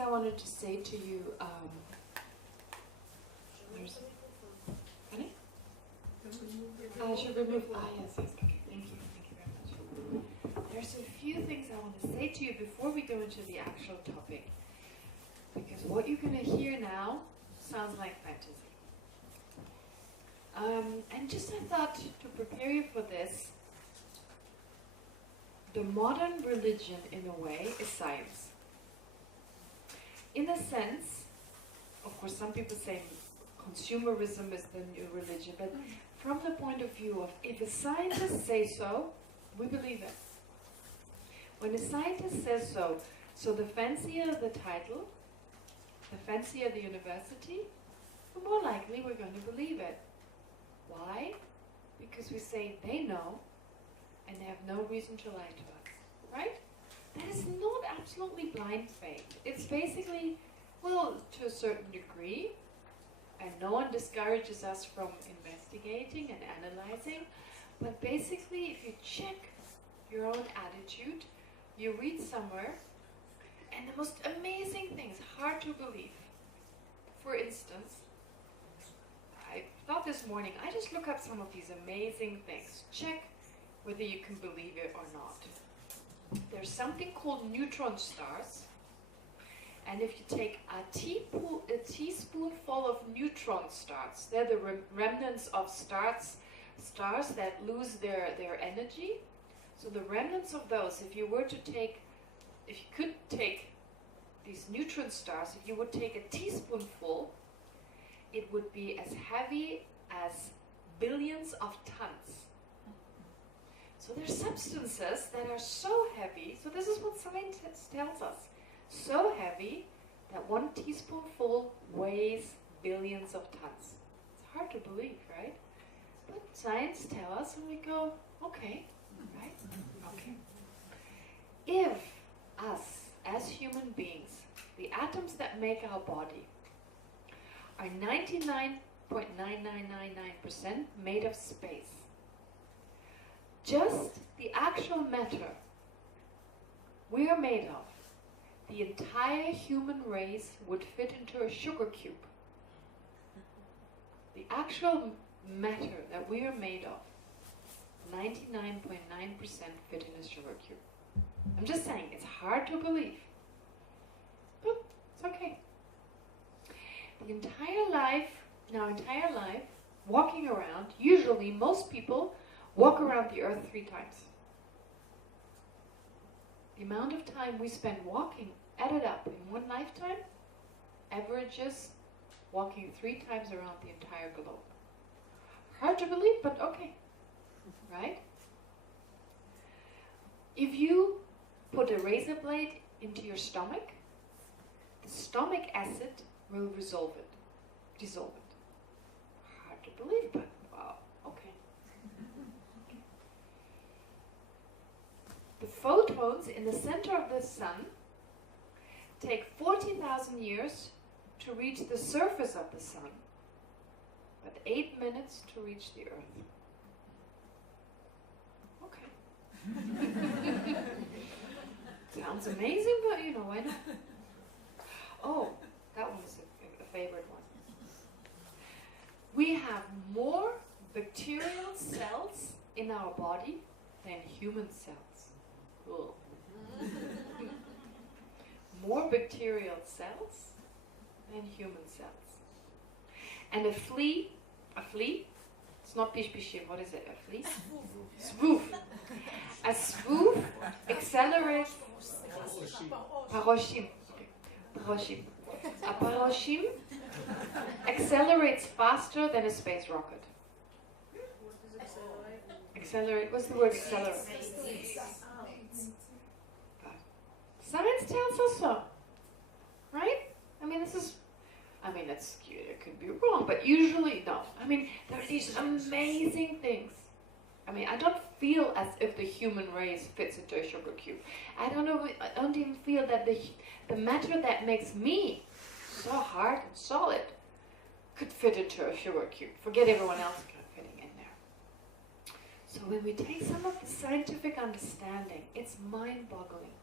I wanted to say to you. I should remove. Yes. Okay. Thank you very much. There's a few things I want to say to you before we go into the actual topic, because what you're going to hear now sounds like fantasy. And just I thought to prepare you for this, the modern religion, in a way, is science. In a sense, of course, some people say consumerism is the new religion, but from the point of view of if a scientist says so, we believe it. When a scientist says so, so the fancier the title, the fancier the university, the more likely we're going to believe it. Why? Because we say they know, and they have no reason to lie to us, right? That is not absolutely blind faith. It's basically, well, to a certain degree, and no one discourages us from investigating and analyzing, but basically, if you check your own attitude, you read somewhere, and the most amazing things, hard to believe. For instance, I thought this morning, I just look up some of these amazing things. Check whether you can believe it or not. There's something called neutron stars. And if you take a teaspoonful of neutron stars, they're the remnants of stars that lose their energy. So the remnants of those, if you could take these neutron stars, if you would take a teaspoonful, it would be as heavy as billions of tons. So there's substances that are so heavy, so this is what science tells us, so heavy that one teaspoonful weighs billions of tons. It's hard to believe, right? But science tells us and we go, okay, right? Okay. If us, as human beings, the atoms that make our body, are 99.9999% made of space, just the actual matter we are made of, the entire human race would fit into a sugar cube. The actual matter that we are made of, 99.9% fit in a sugar cube. I'm just saying, it's hard to believe, but it's okay. The entire life, in our entire life, walking around, usually most people walk around the earth 3 times. The amount of time we spend walking, added up in one lifetime, averages walking 3 times around the entire globe. Hard to believe, but okay, right? If you put a razor blade into your stomach, the stomach acid will dissolve it. Hard to believe, but wow, okay. The photons in the center of the sun take 40,000 years to reach the surface of the sun, but 8 minutes to reach the earth. Okay. Sounds amazing, but you know, why not? Oh, that one's a favorite one. We have more bacterial cells in our body than human cells. Cool. More bacterial cells than human cells. And a flea, it's not pish-pishim, what is it, a flea? Swoof. A swoof accelerates, paroshim. A paroshim accelerates faster than a space rocket. Accelerate, what's the word accelerate? Science tells us so, right? I mean, it's cute, it could be wrong, but usually no. I mean, there are these amazing things. I mean, I don't feel as if the human race fits into a sugar cube. I don't even feel that the matter that makes me so hard and solid could fit into a sugar cube. Forget everyone else fitting in there. So when we take some of the scientific understanding, it's mind-boggling.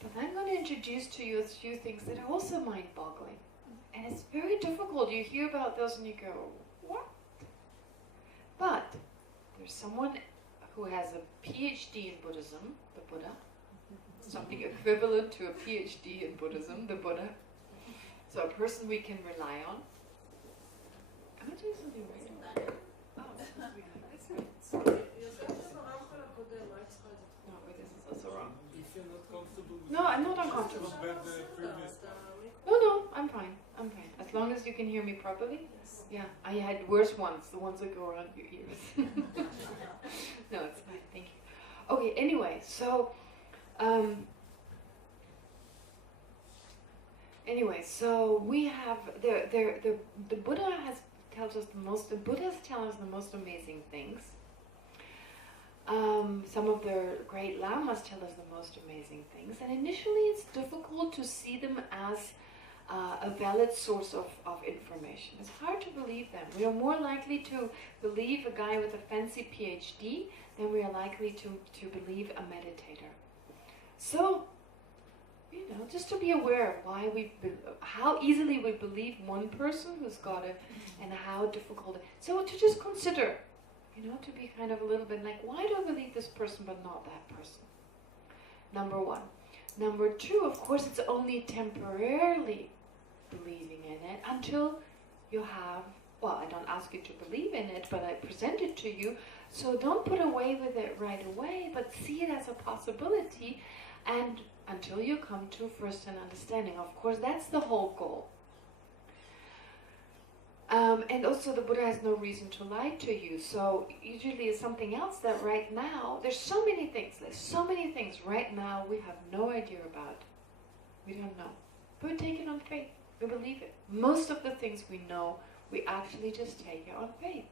But I'm going to introduce to you a few things that are also mind-boggling. And it's very difficult. You hear about those and you go, what? But there's someone who has a PhD in Buddhism, the Buddha, something equivalent to a PhD in Buddhism, the Buddha. So a person we can rely on. Am I doing something right? Oh, that's right. No, wait, this is also wrong. If you're not comfortable with No, I'm not uncomfortable. No, I'm fine. I'm fine. As long as you can hear me properly. Yeah, I had worse ones, the ones that go around your ears. No, it's fine. Thank you. Okay, anyway, so we have the Buddha tells us the Buddhas tell us the most amazing things. Some of their great lamas tell us the most amazing things, and initially it's difficult to see them as a valid source of information. It's hard to believe them. We are more likely to believe a guy with a fancy PhD than we are likely to believe a meditator. So, just to be aware of how easily we believe one person who's got it, and how difficult. So to just consider, to be kind of a little bit like, why do I believe this person but not that person? Number one. Number two, of course, it's only temporarily believing in it until you have, well, I don't ask you to believe in it, but I present it to you. So don't put away with it right away, but see it as a possibility, and until you come to first an understanding. Of course, that's the whole goal. And also the Buddha has no reason to lie to you. So usually it's something else that right now, there's so many things right now we have no idea about. We don't know. But we take it on faith. We believe it. Most of the things we know, we actually just take it on faith.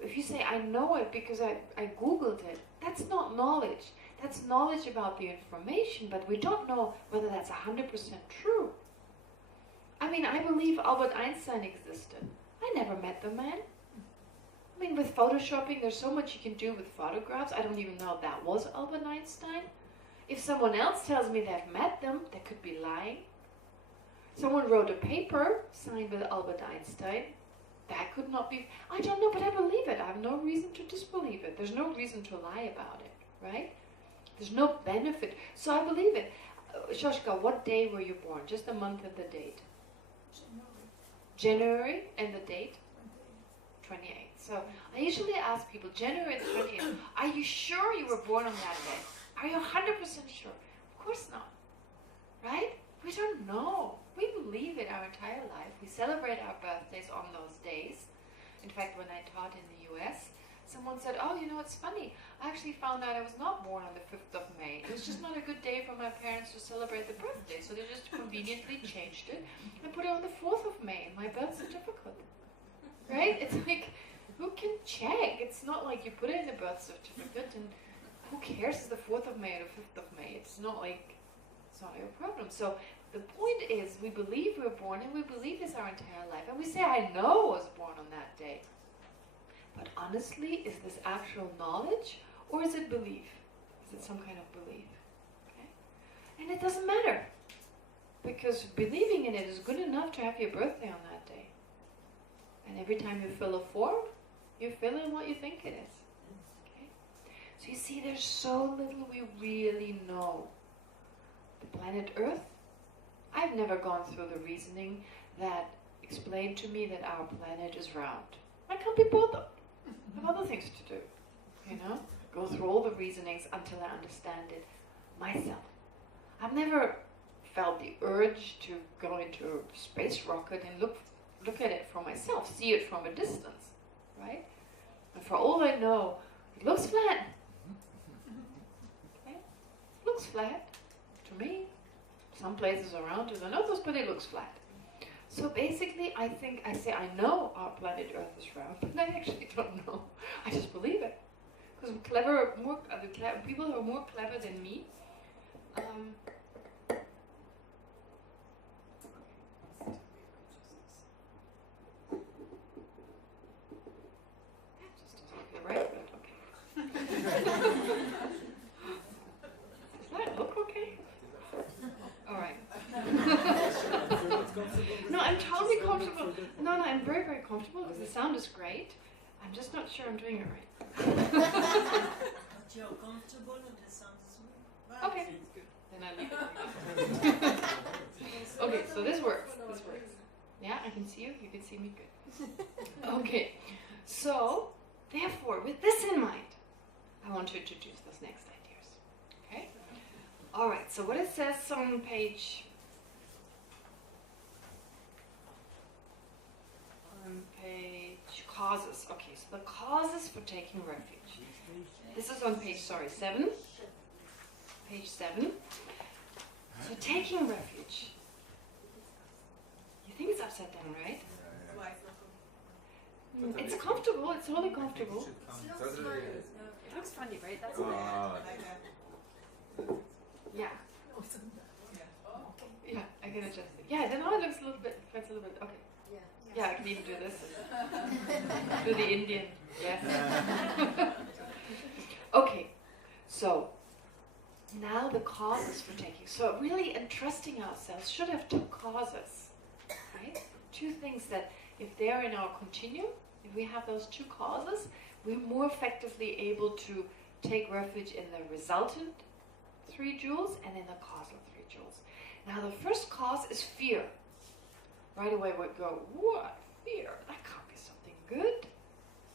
If you say, I know it because I Googled it, that's not knowledge. That's knowledge about the information, but we don't know whether that's 100% true. I mean, I believe Albert Einstein existed. I never met the man. I mean, with photoshopping, there's so much you can do with photographs. I don't even know if that was Albert Einstein. If someone else tells me they've met them, they could be lying. Someone wrote a paper signed with Albert Einstein. That could not be. I don't know, but I believe it. I have no reason to disbelieve it. There's no reason to lie about it, right? There's no benefit. So I believe it. Shoshka, what day were you born? Just the month and the date. January and the date? 28th. So I usually ask people, January 28th, are you sure you were born on that day? Are you 100% sure? Of course not. Right? We don't know. We believe it our entire life. We celebrate our birthdays on those days. In fact, when I taught in the US, someone said, oh, it's funny. I actually found out I was not born on the 5th of May. It was just not a good day for my parents to celebrate the birthday, so they just conveniently changed it and put it on the 4th of May in my birth certificate. Right? It's like, who can check? It's not like you put it in the birth certificate and who cares if the 4th of May or the 5th of May? It's not your problem. So the point is, we believe we're born, and we believe this our entire life. And we say, I know I was born on that day. But honestly, is this actual knowledge, or is it belief? Is it some kind of belief? Okay? And it doesn't matter, because believing in it is good enough to have your birthday on that day. And every time you fill a form, you fill in what you think it is. Okay? So you see, there's so little we really know. The planet Earth, I've never gone through the reasoning that explained to me that our planet is round. I can't be bothered. I have other things to do, go through all the reasonings until I understand it myself. I've never felt the urge to go into a space rocket and look at it for myself, see it from a distance, right? And for all I know, it looks flat. Okay? It looks flat to me. Some places around it and others, but it looks flat. So basically, I say I know our planet Earth is round, but I actually don't know. I just believe it. Because people who are more clever than me, that just doesn't feel right, but okay. Does that look okay? because the sound is great. I'm just not sure I'm doing it right. But you're comfortable and the sound is good. Okay, good. Then I leave it. Okay, so this works. This works. Yeah, I can see you. You can see me good. Okay, so therefore, with this in mind, I want to introduce those next ideas. Okay. All right. So what it says on page. Causes. Okay, so the causes for taking refuge. This is on page, 7. Page 7. So taking refuge. You think it's upside down, right? It's comfortable. It's totally comfortable. It looks funny, right? That's Yeah. Yeah, I can adjust it. Yeah, then it looks a little bit. That's a little bit. Okay. Yeah, I can even do this. Do the Indian. Yes. Okay. So now the causes for taking. So really entrusting ourselves should have 2 causes, right? 2 things that if they're in our continuum, if we have those 2 causes, we're more effectively able to take refuge in the resultant 3 jewels and in the causal 3 jewels. Now the first cause is fear. Right away we go, what? Fear? That can't be something good.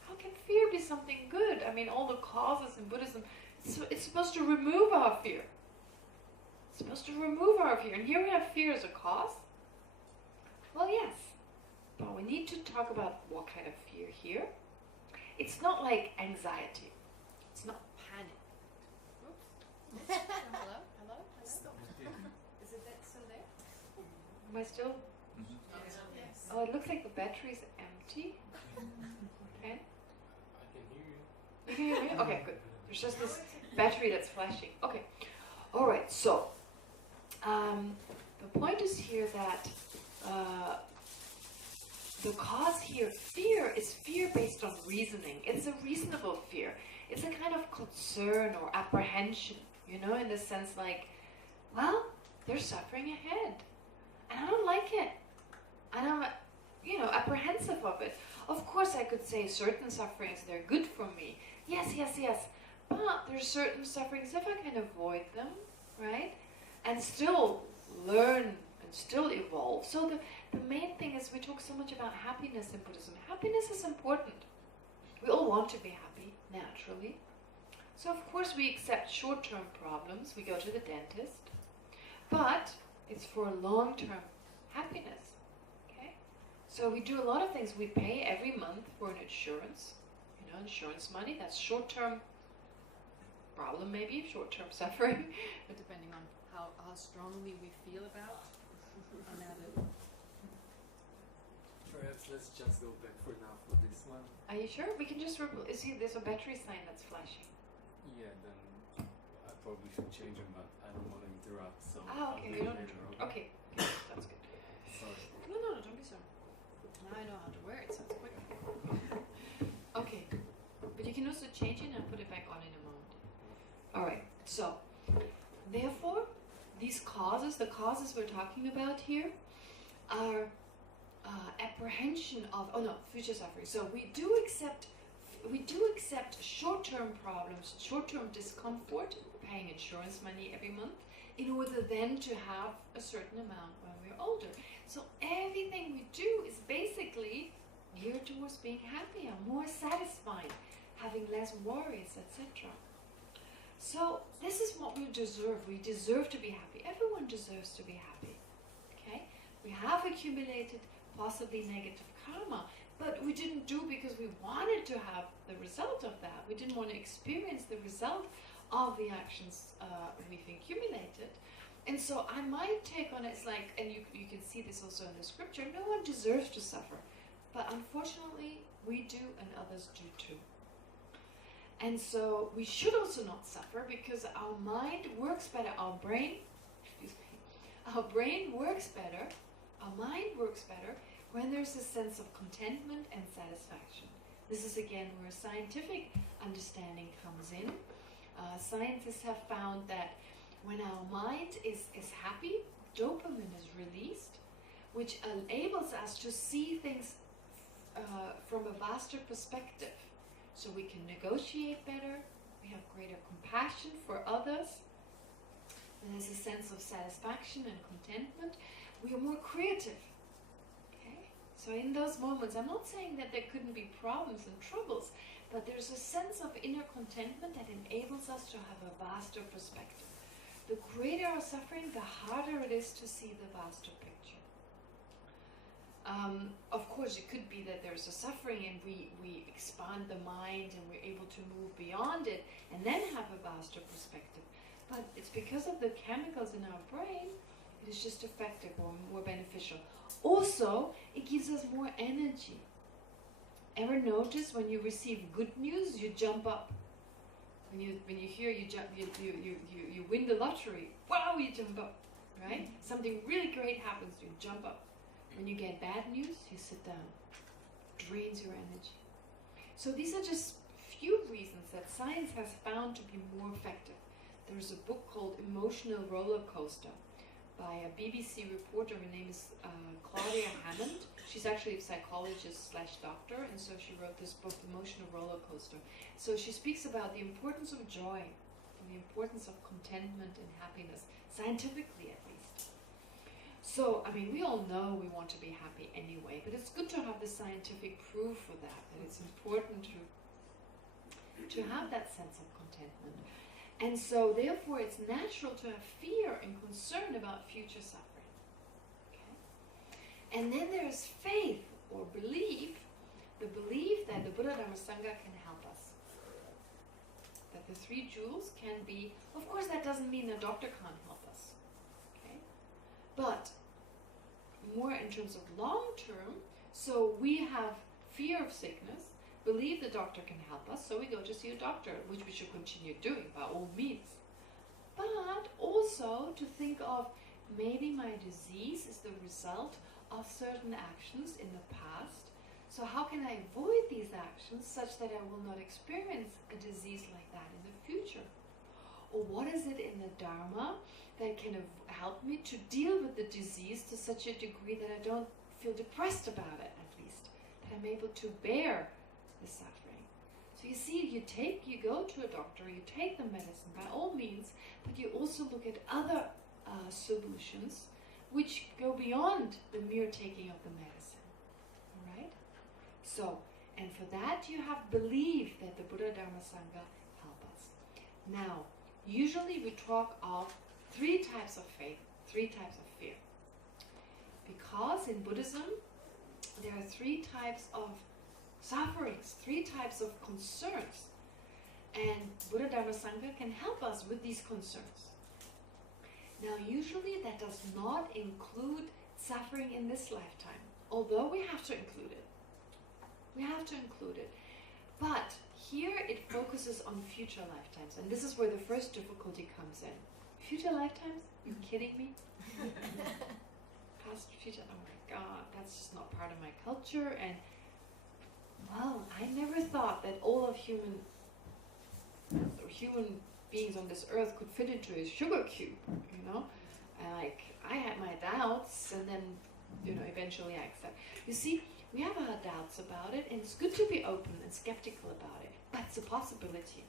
How can fear be something good? I mean, all the causes in Buddhism, it's supposed to remove our fear. It's supposed to remove our fear. And here we have fear as a cause. Well, yes. But we need to talk about what kind of fear here. It's not like anxiety. It's not panic. Oops. Hello? Hello? Hello? Is it still there? Am I still? Yes. Oh, it looks like the battery's empty. Okay. I can hear you. You can hear me? Okay, good. There's just this battery that's flashing. Okay. All right. So, the point is here that the cause here, fear, is fear based on reasoning. It's a reasonable fear. It's a kind of concern or apprehension, you know, in the sense like, well, there's suffering ahead, and I don't like it. And I'm, apprehensive of it. Of course, I could say certain sufferings, they're good for me. Yes, yes, yes. But there's certain sufferings, if I can avoid them, right? And still learn and still evolve. So the main thing is we talk so much about happiness in Buddhism. Happiness is important. We all want to be happy, naturally. So of course we accept short-term problems. We go to the dentist. But it's for long-term happiness. So we do a lot of things. We pay every month for an insurance, insurance money. That's short-term problem, maybe, short-term suffering. But depending on how strongly we feel about another. Perhaps let's just go back for now for this one. Are you sure? We can just see there's a battery sign that's flashing. Yeah, then I probably should change them, but I don't want to interrupt. So Ah, okay. I'll do You it don't. later, Okay, that's good. Sorry. No, don't be sorry. Now I know how to wear it, so it's quick. Okay, but you can also change it and put it back on in a moment. All right. So, therefore, these causes, the causes we're talking about here, are apprehension of future suffering. So we do accept short-term problems, short-term discomfort, paying insurance money every month, in order then to have a certain amount when we're older. So everything we do is basically geared towards being happier, more satisfied, having less worries, etc. So this is what we deserve. We deserve to be happy. Everyone deserves to be happy. Okay? We have accumulated possibly negative karma, but we didn't do because we wanted to have the result of that. We didn't want to experience the result of the actions we've accumulated. And so my take on it is like, and you can see this also in the scripture, no one deserves to suffer. But unfortunately, we do and others do too. And so we should also not suffer because our mind works better, our brain works better, our mind works better when there's a sense of contentment and satisfaction. This is again where scientific understanding comes in. Scientists have found that when our mind is happy, dopamine is released, which enables us to see things from a vaster perspective. So we can negotiate better, we have greater compassion for others, and there's a sense of satisfaction and contentment. We are more creative. Okay? So in those moments, I'm not saying that there couldn't be problems and troubles, but there's a sense of inner contentment that enables us to have a vaster perspective. The greater our suffering, the harder it is to see the vaster picture. Of course, it could be that there's a suffering and we expand the mind and we're able to move beyond it and then have a vaster perspective. But it's because of the chemicals in our brain, it is just effective or more beneficial. Also, it gives us more energy. Ever notice when you receive good news, you jump up? When you hear you win the lottery, wow, you jump up, right? Something really great happens, you jump up. When you get bad news, you sit down. Drains your energy. So these are just few reasons that science has found to be more effective. There's a book called Emotional Roller Coaster by a BBC reporter. Her name is Claudia Hammond. She's actually a psychologist/doctor, and so she wrote this book, Emotional Roller Coaster. So she speaks about the importance of joy and the importance of contentment and happiness, scientifically at least. So, I mean, we all know we want to be happy anyway, but it's good to have the scientific proof for that it's important to have that sense of contentment. And so, therefore, it's natural to have fear and concern about future suffering. Okay? And then there's faith or belief, the belief that the Buddha Dhamma Sangha can help us. That the three jewels can be, of course that doesn't mean a doctor can't help us. Okay? But more in terms of long term, so we have fear of sickness, believe the doctor can help us, so we go to see a doctor, which we should continue doing by all means. But also to think of maybe my disease is the result of certain actions in the past. So how can I avoid these actions such that I will not experience a disease like that in the future? Or what is it in the Dharma that can help me to deal with the disease to such a degree that I don't feel depressed about it, at least, that I'm able to bear the suffering. So you see, you go to a doctor, you take the medicine by all means, but you also look at other solutions which go beyond the mere taking of the medicine. All right? So, and for that you have belief that the Buddha Dharma Sangha help us. Now, usually we talk of three types of faith, three types of fear. Because in Buddhism, there are three types of sufferings, three types of concerns. And Buddha Dharma Sangha can help us with these concerns. Now, usually that does not include suffering in this lifetime, although we have to include it. We have to include it. But here it focuses on future lifetimes, and this is where the first difficulty comes in. Future lifetimes? You kidding me? Past, future, oh my God, that's just not part of my culture. And well, I never thought that all of human beings on this earth could fit into a sugar cube, you know? And I had my doubts, and then, eventually I accept. You see, we have our doubts about it, and it's good to be open and skeptical about it, but it's a possibility,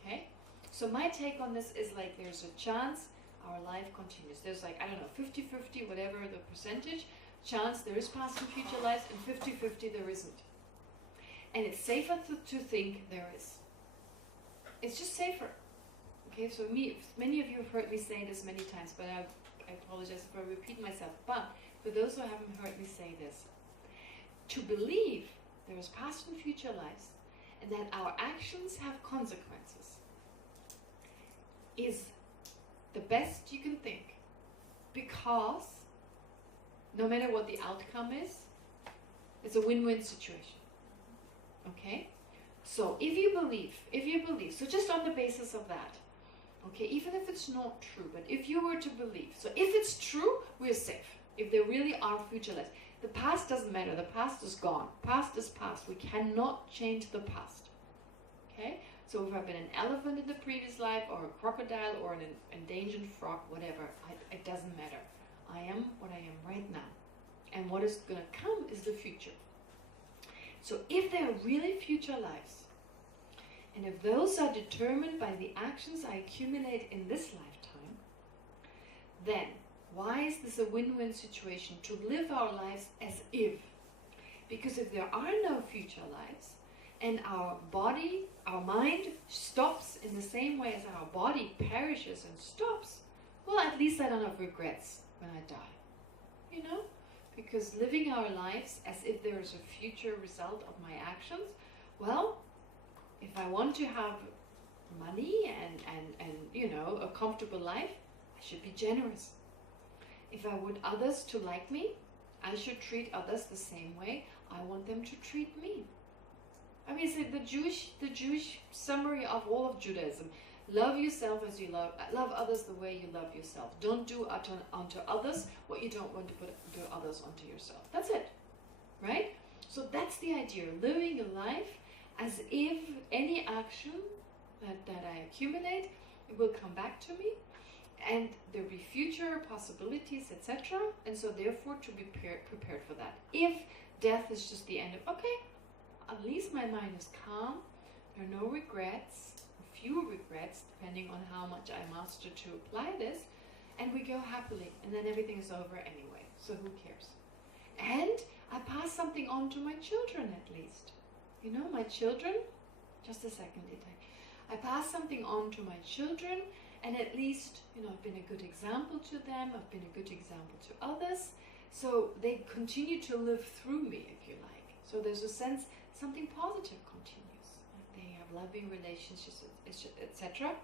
okay? So my take on this is there's a chance our life continues. There's 50-50, whatever the percentage, chance there is past and future lives, and 50-50 there isn't. And it's safer to think there is. It's just safer. Okay, so many of you have heard me say this many times, but I apologize if I repeat myself. But for those who haven't heard me say this, to believe there is past and future lives, and that our actions have consequences, is the best you can think. Because no matter what the outcome is, it's a win-win situation. Okay? So if you believe, so just on the basis of that, okay, even if it's not true, but if you were to believe, so if it's true, we're safe. If there really are future lives. The past doesn't matter, the past is gone. Past is past. We cannot change the past. Okay? So if I've been an elephant in the previous life, or a crocodile, or an endangered frog, whatever, it doesn't matter. I am what I am right now. And what is going to come is the future. So if they are really future lives, and if those are determined by the actions I accumulate in this lifetime, then why is this a win-win situation to live our lives as if? Because if there are no future lives, and our body, our mind stops in the same way as our body perishes and stops, well, at least I don't have regrets when I die. You know? Because living our lives as if there is a future result of my actions, well, if I want to have money and you know, a comfortable life, I should be generous. If I want others to like me, I should treat others the same way I want them to treat me. I mean, it's the Jewish summary of all of Judaism. Love yourself as you love others the way you love yourself. Don't do unto others what you don't want to do others onto yourself. That's it, right? So that's the idea, living a life as if any action that I accumulate, it will come back to me, and there will be future possibilities, etc. And so therefore to be prepared for that. If death is just the end of, okay, at least my mind is calm, there are no regrets, few regrets, depending on how much I master to apply this, and we go happily, and then everything is over anyway, so who cares? And I pass something on to my children at least. You know, my children, just a second, I pass something on to my children, and at least, you know, I've been a good example to them, I've been a good example to others, so they continue to live through me, if you like. So there's a sense, something positive continues. They have loving relationships, etc.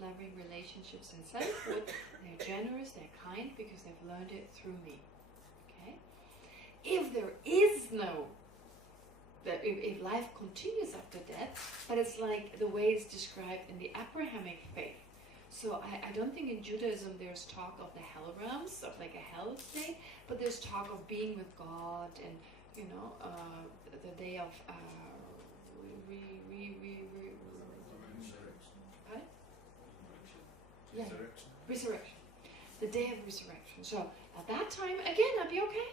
Loving relationships and so forth. They're generous, they're kind, because they've learned it through me. Okay? If there is no, if life continues after death, but it's like the way it's described in the Abrahamic faith. So I don't think in Judaism there's talk of the hell realms, of like a hell state, but there's talk of being with God and, you know, the day of resurrection. The day of resurrection. So at that time, again, I'll be okay.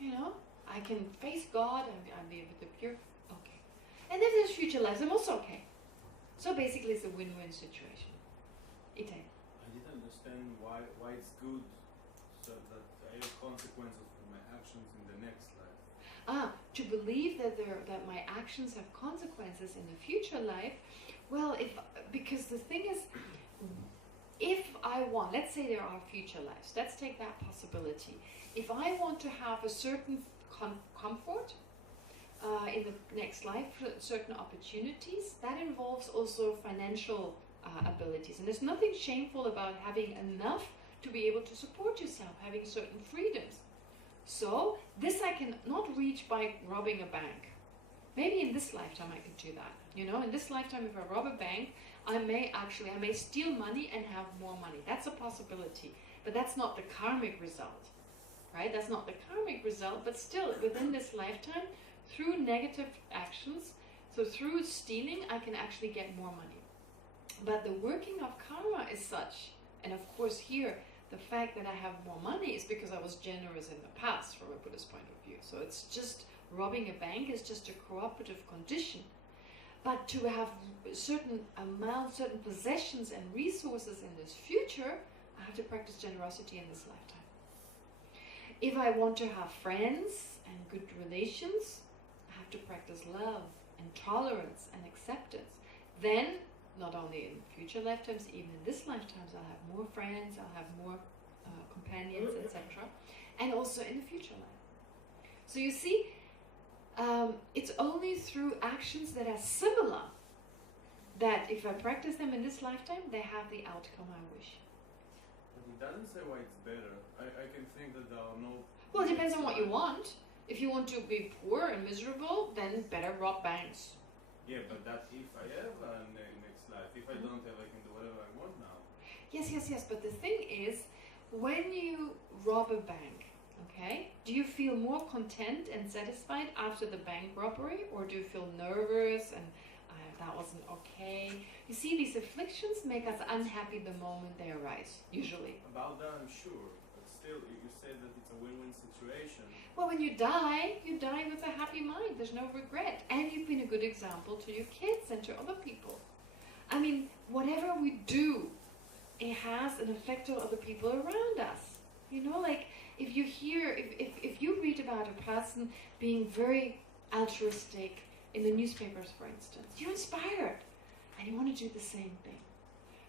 You know, I can face God and I'll be with the pure. Okay. And if there's future lives, I'm also okay. So basically, it's a win-win situation. Ite. I didn't understand why it's good so that I have consequences for my actions in the next life. To believe that my actions have consequences in the future life, well, because the thing is, if I want, let's say there are future lives, let's take that possibility. If I want to have a certain comfort in the next life, certain opportunities, that involves also financial abilities. And there's nothing shameful about having enough to be able to support yourself, having certain freedoms. So this I can not reach by robbing a bank. Maybe in this lifetime I could do that. You know, in this lifetime if I rob a bank, I may steal money and have more money. That's a possibility. But that's not the karmic result. Right? That's not the karmic result, but still within this lifetime, through negative actions, so through stealing, I can actually get more money. But the working of karma is such, and of course here, the fact that I have more money is because I was generous in the past from a Buddhist point of view. So it's just, robbing a bank is just a cooperative condition. But to have certain amounts, certain possessions and resources in this future, I have to practice generosity in this lifetime. If I want to have friends and good relations, I have to practice love and tolerance and acceptance. Then, not only in future lifetimes, even in this lifetime, I'll have more friends, I'll have more companions, etc. And also in the future life. So you see, it's only through actions that are similar that if I practice them in this lifetime, they have the outcome I wish. But it doesn't say why it's better. I can think that there are no... Well, it depends on what you want. If you want to be poor and miserable, then better rob banks. Yeah, but that if I have a next life. If I don't have, I can do whatever I want now. Yes. But the thing is, when you rob a bank, okay, do you feel more content and satisfied after the bank robbery, or do you feel nervous and that wasn't okay? You see, these afflictions make us unhappy the moment they arise, usually. About that, I'm sure. But still, you say that it's a win-win situation. Well, when you die with a happy mind. There's no regret. And you've been a good example to your kids and to other people. I mean, whatever we do, it has an effect on other people around us. You know, like, if you hear, if you read about a person being very altruistic in the newspapers, for instance, you're inspired. And you want to do the same thing.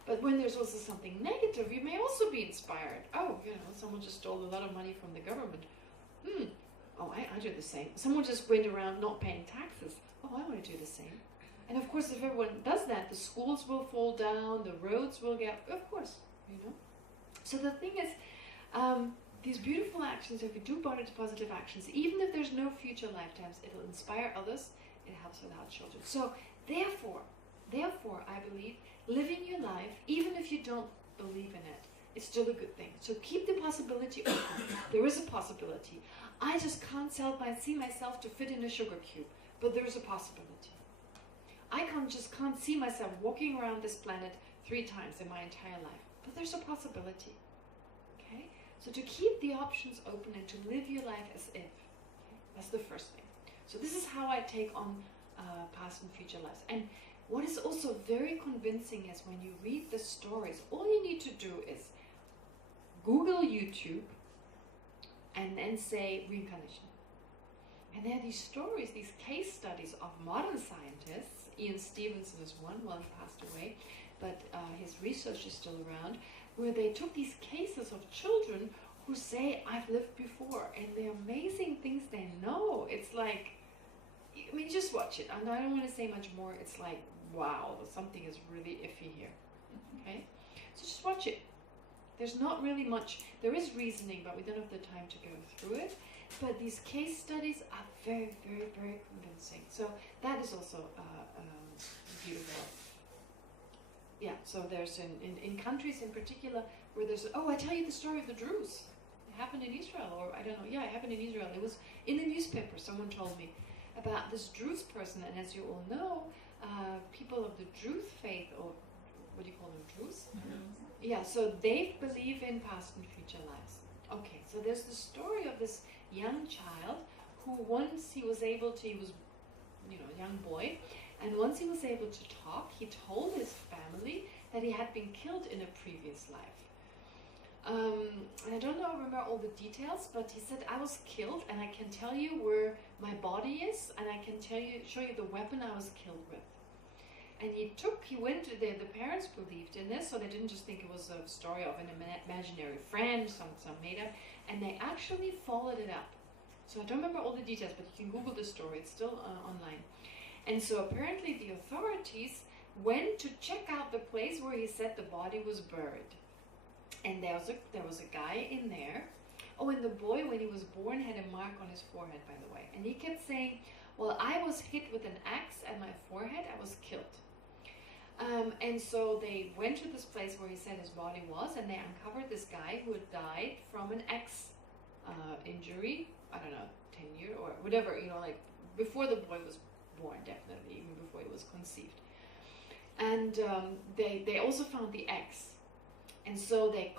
But when there's also something negative, you may also be inspired. Oh, you know, someone just stole a lot of money from the government. Oh, I do the same. Someone just went around not paying taxes. Oh, I want to do the same. And of course, if everyone does that, the schools will fall down, the roads will get, of course, you know. So the thing is, these beautiful actions, if we do positive actions, even if there's no future lifetimes, it'll inspire others, it helps with our children. So therefore, I believe, living your life, even if you don't believe in it, it's still a good thing. So keep the possibility open. There is a possibility. I just can't see myself to fit in a sugar cube, but there is a possibility. I can't see myself walking around this planet 3 times in my entire life, but there's a possibility. Okay? So to keep the options open and to live your life as if. Okay? That's the first thing. So this is how I take on past and future lives. And what is also very convincing is when you read the stories, all you need to do is Google YouTube and then say reincarnation. And there are these stories, these case studies of modern scientists. Ian Stevenson is one, well, he passed away, but his research is still around, where they took these cases of children who say, I've lived before, and the amazing things they know. It's like, I mean, just watch it. And I don't want to say much more. It's like, wow, something is really iffy here. Okay? So just watch it. There's not really much. There is reasoning, but we don't have the time to go through it. But these case studies are very, very, very convincing. So that is also beautiful. Yeah, so there's in countries in particular where there's, oh, I tell you the story of the Druze. It happened in Israel, or I don't know. Yeah, it happened in Israel. It was in the newspaper. Someone told me about this Druze person. And as you all know, people of the Druze faith, or what do you call them, Druze? Mm-hmm. Yeah, so they believe in past and future lives. Okay, so there's the story of this young child who once he was able to, he was, you know, a young boy, and once he was able to talk, he told his family that he had been killed in a previous life. I don't remember all the details, but he said, I was killed and I can tell you where my body is, and I can show you the weapon I was killed with. And he went to the parents believed in this, so they didn't just think it was a story of an imaginary friend, some made up, and they actually followed it up. So I don't remember all the details, but you can Google the story, it's still online. And so apparently the authorities went to check out the place where he said the body was buried. And there was a guy in there. Oh, and the boy, when he was born, had a mark on his forehead, by the way. And he kept saying, well, I was hit with an axe at my forehead, I was killed. And so they went to this place where he said his body was, and they uncovered this guy who had died from an axe injury, I don't know, 10 years or whatever, you know, like before the boy was born, definitely, even before he was conceived. And they also found the axe. And so they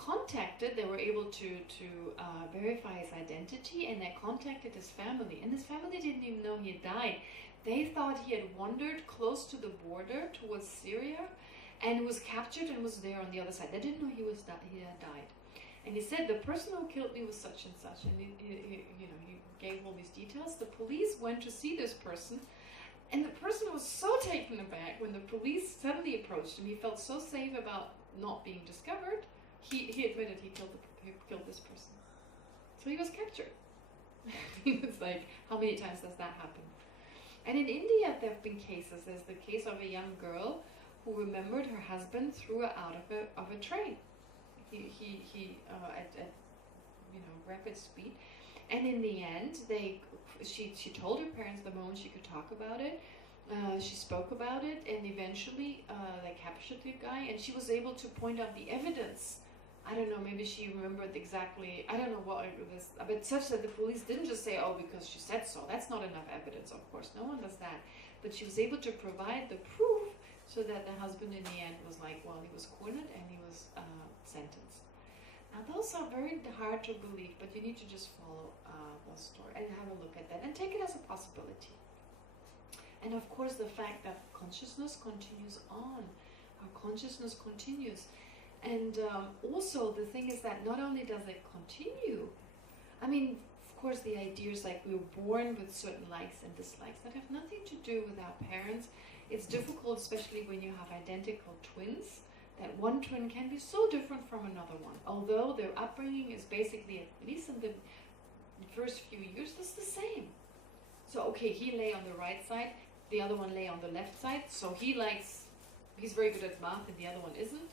were able to verify his identity, and they contacted his family. And his family didn't even know he had died. They thought he had wandered close to the border towards Syria and was captured and was there on the other side. They didn't know he had died. And he said, the person who killed me was such and such. And he gave all these details. The police went to see this person, and the person was so taken aback when the police suddenly approached him. He felt so safe about not being discovered. He admitted he killed this person. So he was captured. It's like, how many times does that happen? And in India, there have been cases. There's the case of a young girl who remembered her husband threw her out of a train. He at rapid speed, and in the end, she told her parents the moment she could talk about it. She spoke about it, and eventually they captured the guy, and she was able to point out the evidence. I don't know, maybe she remembered exactly, I don't know what it was, but such that the police didn't just say, oh, because she said so. That's not enough evidence, of course. No one does that. But she was able to provide the proof so that the husband in the end was like, well, he was cornered and he was sentenced. Now those are very hard to believe, but you need to just follow the story and have a look at that and take it as a possibility. And of course the fact that consciousness continues on. Our consciousness continues. And also the thing is that not only does it continue, I mean, of course the idea is like we were born with certain likes and dislikes that have nothing to do with our parents. It's difficult, especially when you have identical twins, that one twin can be so different from another one. Although their upbringing is basically, at least in the first few years, it's the same. So okay, he lay on the right side, the other one lay on the left side, so he's very good at math and the other one isn't.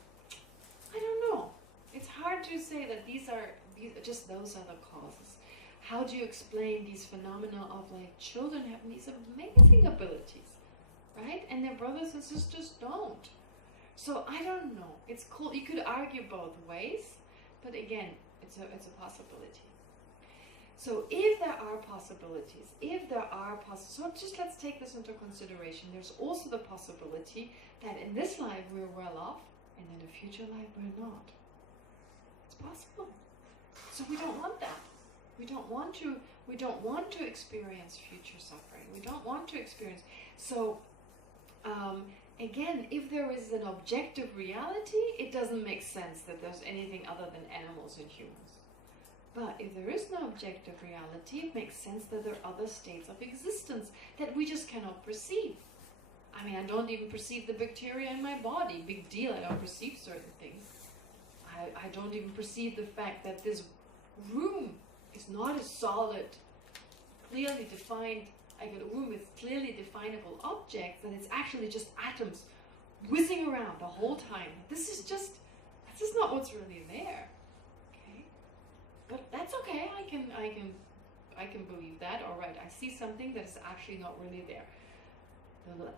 I don't know. It's hard to say that these are those are the causes. How do you explain these phenomena of like children having these amazing abilities, right? And their brothers and sisters don't. So I don't know. It's cool. You could argue both ways, but again, it's a possibility. So if there are possibilities, so just let's take this into consideration. There's also the possibility that in this life we're well off, and in a future life we're not. It's possible. So we don't want that. We don't want to experience future suffering. We don't want to experience. So again, if there is an objective reality, it doesn't make sense that there's anything other than animals and humans. But if there is no objective reality, it makes sense that there are other states of existence that we just cannot perceive. I mean, I don't even perceive the bacteria in my body. Big deal, I don't perceive certain things. I don't even perceive the fact that this room is not a solid, clearly defined, like a room is clearly definable object, that it's actually just atoms whizzing around the whole time. This is not what's really there. Okay? But that's okay, I can believe that. All right, I see something that is actually not really there.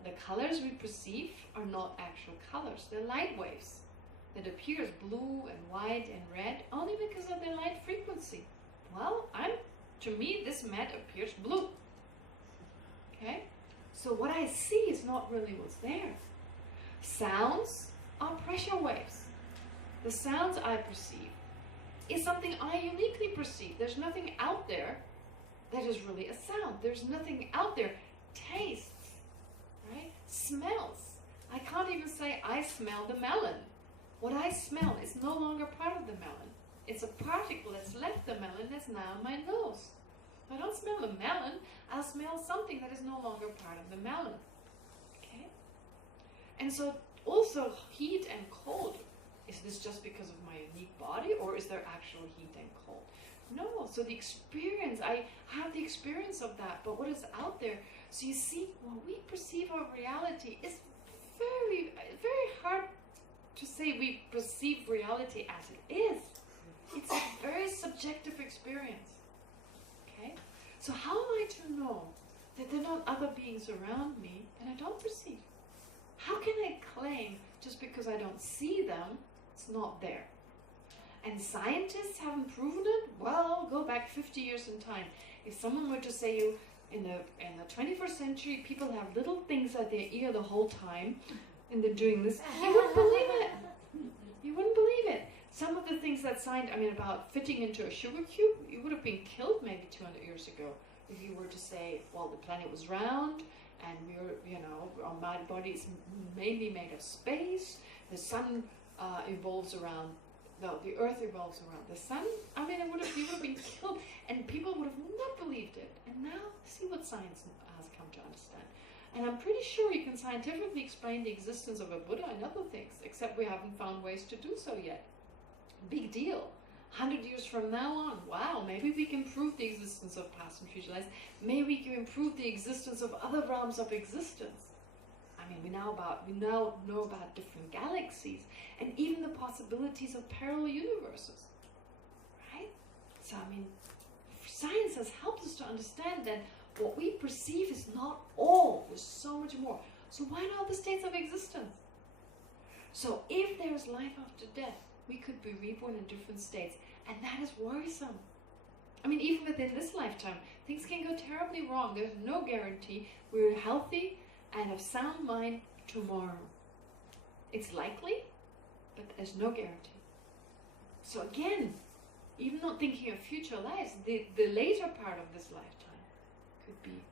The colors we perceive are not actual colors, they're light waves that appear as blue and white and red only because of their light frequency. Well, to me this mat appears blue. Okay? So what I see is not really what's there. Sounds are pressure waves. The sounds I perceive is something I uniquely perceive. There's nothing out there that is really a sound. There's nothing out there. Tastes, right? Smells. I can't even say I smell the melon. What I smell is no longer part of the melon. It's a particle that's left the melon that's now in my nose. If I don't smell the melon, I'll smell something that is no longer part of the melon. Okay? And so also heat and cold. Is this just because of my unique body, or is there actual heat and cold? No. So the experience, I have the experience of that, but what is out there? So you see, when we perceive our reality, it's very, very hard to say we perceive reality as it is. It's a very subjective experience. Okay? So how am I to know that there are not other beings around me that I don't perceive? How can I claim just because I don't see them, it's not there? And scientists haven't proven it? Well, go back 50 years in time. If someone were to say you, in the 21st century, people have little things at their ear the whole time, and they're doing this, you wouldn't believe it. You wouldn't believe it. Some of the things that about fitting into a sugar cube, you would have been killed maybe 200 years ago if you were to say, well, the planet was round, and our body is mainly made of space, the sun evolves around, the earth evolves around the sun. I mean, you would have been killed, and people would have not believed it. And now, see what science has come to understand. And I'm pretty sure you can scientifically explain the existence of a Buddha and other things, except we haven't found ways to do so yet. Big deal. 100 years from now on, wow, maybe we can prove the existence of past and future lives. Maybe we can prove the existence of other realms of existence. I mean, we now know about different galaxies and even the possibilities of parallel universes, right? So, I mean, science has helped us to understand that what we perceive is not all. There's so much more. So why not the states of existence? So if there is life after death, we could be reborn in different states, and that is worrisome. I mean, even within this lifetime, things can go terribly wrong. There's no guarantee we're healthy and of sound mind tomorrow. It's likely, but there's no guarantee. So again, even not thinking of future lives, the later part of this lifetime could be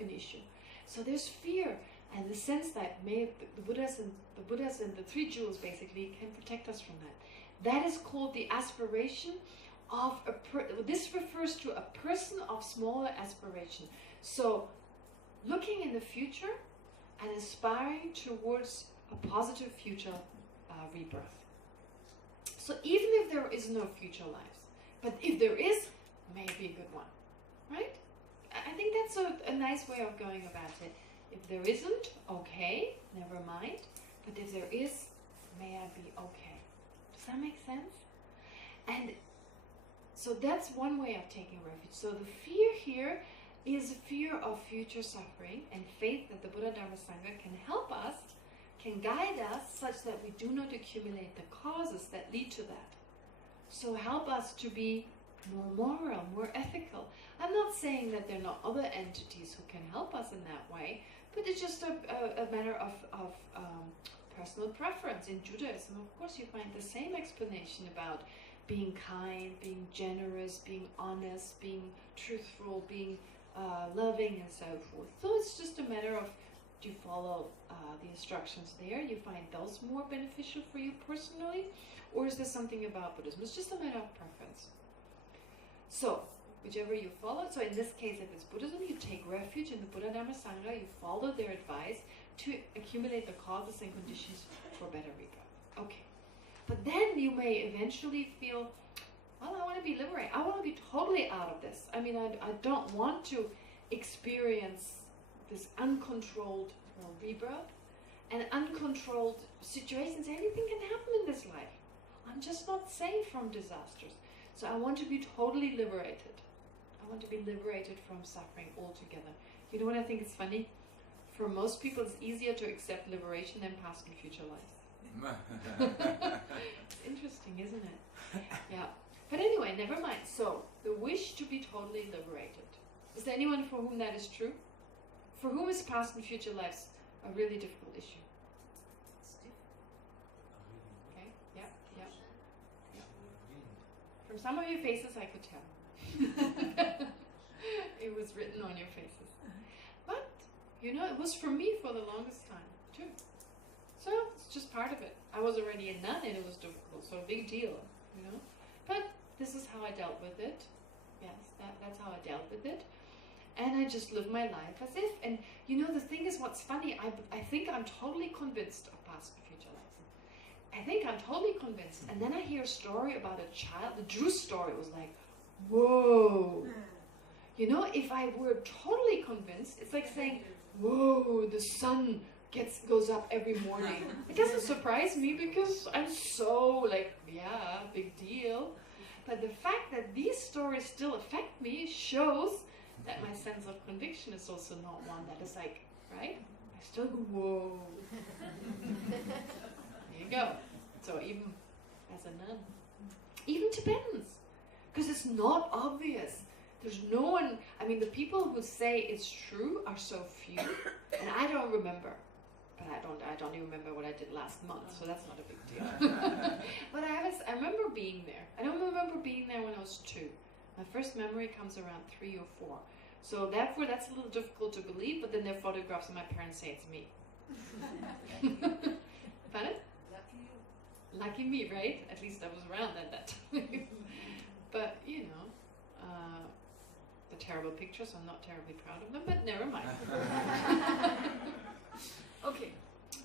an issue. So there's fear, and the sense that the Buddhas and the three jewels basically can protect us from that. That is called the aspiration of this refers to a person of smaller aspiration. So looking in the future and aspiring towards a positive future rebirth. So even if there is no future lives, but if there is, may be a good one, right? I think that's a nice way of going about it. If there isn't, okay, never mind. But if there is, may I be okay. Does that make sense? And so that's one way of taking refuge. So the fear here is fear of future suffering, and faith that the Buddha Dharma Sangha can help us, can guide us such that we do not accumulate the causes that lead to that. So help us to be more moral, more ethical. I'm not saying that there are not other entities who can help us in that way, but it's just a matter of personal preference. In Judaism, of course, you find the same explanation about being kind, being generous, being honest, being truthful, being loving, and so forth. So it's just a matter of, do you follow the instructions there? You find those more beneficial for you personally? Or is there something about Buddhism? It's just a matter of preference. So, whichever you follow. So in this case, if it's Buddhism, you take refuge in the Buddha Dharma Sangha, you follow their advice to accumulate the causes and conditions for better rebirth. Okay. But then you may eventually feel, well, I want to be liberated. I want to be totally out of this. I mean, I don't want to experience this uncontrolled rebirth and uncontrolled situations. Anything can happen in this life. I'm just not safe from disasters. So I want to be totally liberated. I want to be liberated from suffering altogether. You know what I think is funny? For most people, it's easier to accept liberation than past and future lives. It's interesting, isn't it? Yeah. But anyway, never mind. So, the wish to be totally liberated. Is there anyone for whom that is true? For whom is past and future lives a really difficult issue? Okay, yeah. From some of your faces I could tell. It was written on your faces. But, you know, it was for me for the longest time, too. So, it's just part of it. I was already a nun and it was difficult, so a big deal, you know. But this is how I dealt with it. Yes, that's how I dealt with it. And I just lived my life as if, and you know, the thing is, what's funny, I think I'm totally convinced of past and future lives. I think I'm totally convinced. And then I hear a story about a child, the Drew story was like, whoa. You know, if I were totally convinced, it's like saying, whoa, the sun goes up every morning. It doesn't surprise me because I'm so like, yeah, big deal. But the fact that these stories still affect me shows that my sense of conviction is also not one that is like, right? I still go, whoa. There you go. So even as a nun, even Tibetans, because it's not obvious. There's no one, I mean, the people who say it's true are so few, and I don't remember. But I don't even remember what I did last month, so that's not a big deal. But I remember being there. I don't remember being there when I was 2. My first memory comes around 3 or 4. So therefore, that's a little difficult to believe, but then there are photographs and my parents say it's me. Pardon? Lucky you. Lucky me, right? At least I was around at that time. But, you know, the terrible pictures, I'm not terribly proud of them, but never mind. Okay,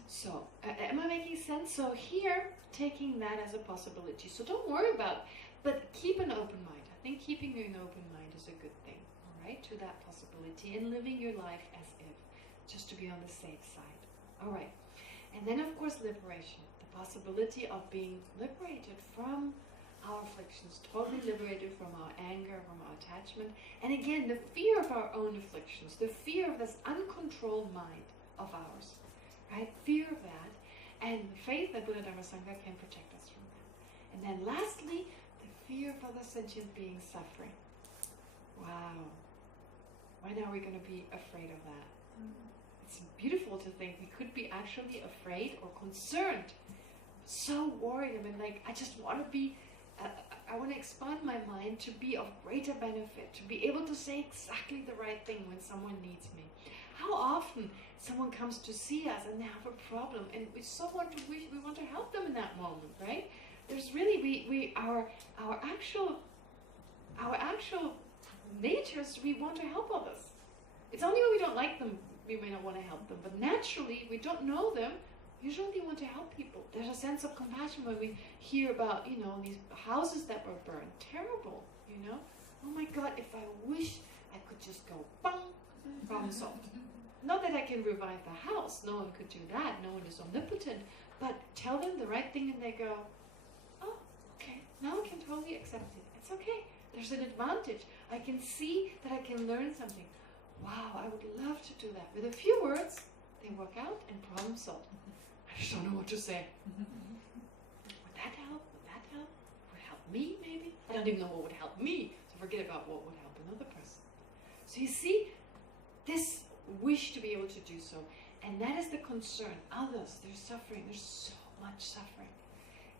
so am I making sense? So here, taking that as a possibility. So don't worry about it, but keep an open mind. I think keeping an open mind is a good thing, all right, to that possibility and living your life as if, just to be on the safe side. All right, and then of course liberation, the possibility of being liberated from our afflictions, totally liberated from our anger, from our attachment, and again, the fear of our own afflictions, the fear of this uncontrolled mind of ours. Right? Fear of that, and the faith that Buddha Dharma Sangha can protect us from that. And then lastly, the fear of other sentient beings suffering. Wow. When are we going to be afraid of that? It's beautiful to think we could be actually afraid or concerned. So worried. I mean, like, I just want to be I want to expand my mind to be of greater benefit, to be able to say exactly the right thing when someone needs me. How often someone comes to see us and they have a problem, and we want to help them in that moment, right? There's really our actual natures. We want to help others. It's only when we don't like them we may not want to help them, but naturally, we don't know them. Usually want to help people. There's a sense of compassion when we hear about, these houses that were burned. Terrible, Oh my God, if I wish I could just go, bang, problem solved. Not that I can revive the house. No one could do that. No one is omnipotent. But tell them the right thing and they go, oh, okay, now I can totally accept it. It's okay. There's an advantage. I can see that I can learn something. Wow, I would love to do that. With a few words, they work out and problem solved. I just don't know what to say. Would that help? Would that help? Would it help me, maybe? I don't even know what would help me, so forget about what would help another person. So you see, this wish to be able to do so, and that is the concern. Others, they're suffering. There's so much suffering.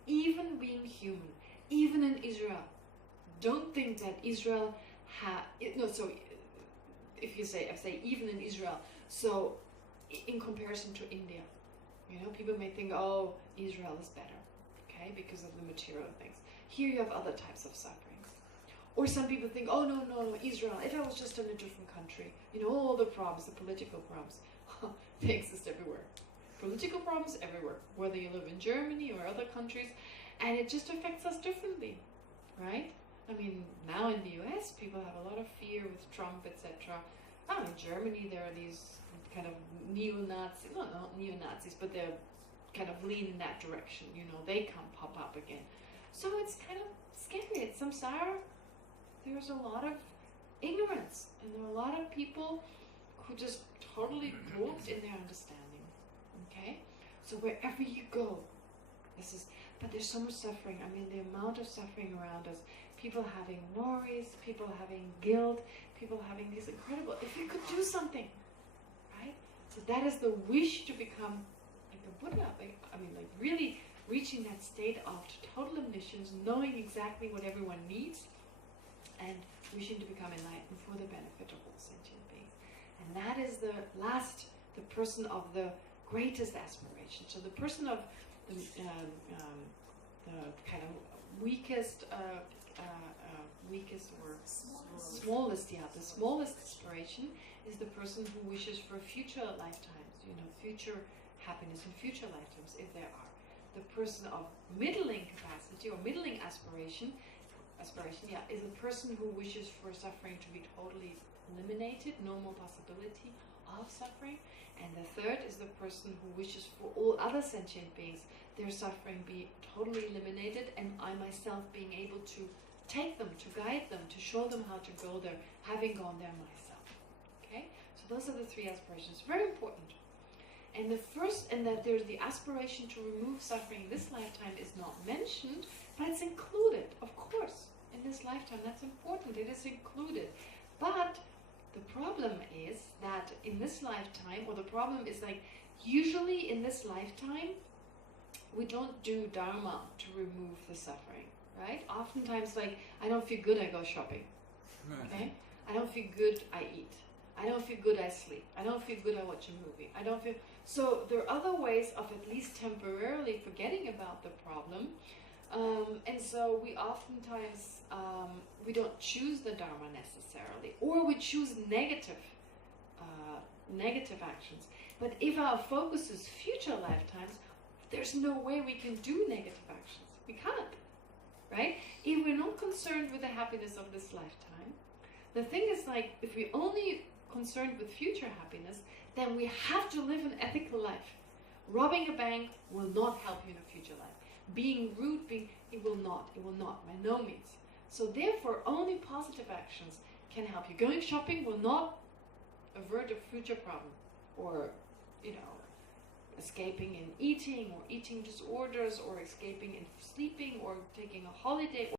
Even being human, even in Israel, don't think that Israel if I say even in Israel, so in comparison to India, people may think, oh, Israel is better, okay, because of the material things. Here you have other types of sufferings. Or some people think, oh, no, Israel, if I was just in a different country, all the problems, the political problems, they exist everywhere. Political problems everywhere, whether you live in Germany or other countries, and it just affects us differently, right? I mean, now in the US, people have a lot of fear with Trump, etc. In Germany, there are these kind of neo-Nazis, not neo-Nazis, but they're kind of lean in that direction. They can pop up again. So it's kind of scary. At samsara, there's a lot of ignorance, and there are a lot of people who just totally warped in their understanding. Okay? So wherever you go, but there's so much suffering. I mean, the amount of suffering around us, people having worries, people having guilt, people having these incredible, if you could do something, right? So that is the wish to become like the Buddha. Really reaching that state of total omniscience, knowing exactly what everyone needs, and wishing to become enlightened for the benefit of all sentient beings. And that is the person of the greatest aspiration. So the person of the kind of weakest or smallest, the smallest aspiration is the person who wishes for future lifetimes, future happiness in future lifetimes, if there are. The person of middling capacity or middling aspiration, is a person who wishes for suffering to be totally eliminated, no more possibility of suffering. And the third is the person who wishes for all other sentient beings, their suffering be totally eliminated, and I myself being able to take them, to guide them, to show them how to go there, having gone there myself. Okay? So those are the three aspirations. Very important. And that there's the aspiration to remove suffering in this lifetime is not mentioned, but it's included, of course, in this lifetime. That's important. It is included. But the problem is that in this lifetime, or the problem is usually in this lifetime, we don't do dharma to remove the suffering, right? Oftentimes, I don't feel good, I go shopping. Okay? I don't feel good, I eat. I don't feel good, I sleep. I don't feel good, I watch a movie. So there are other ways of at least temporarily forgetting about the problem. And so we oftentimes, we don't choose the dharma necessarily, or we choose negative actions. But if our focus is future lifetimes, there's no way we can do negative actions. We can't, right? If we're not concerned with the happiness of this lifetime, the thing is if we're only concerned with future happiness, then we have to live an ethical life. Robbing a bank will not help you in a future life. Being rude, it will not, by no means. So therefore, only positive actions can help you. Going shopping will not avert a future problem, or, escaping in eating, or eating disorders, or escaping in sleeping, or taking a holiday,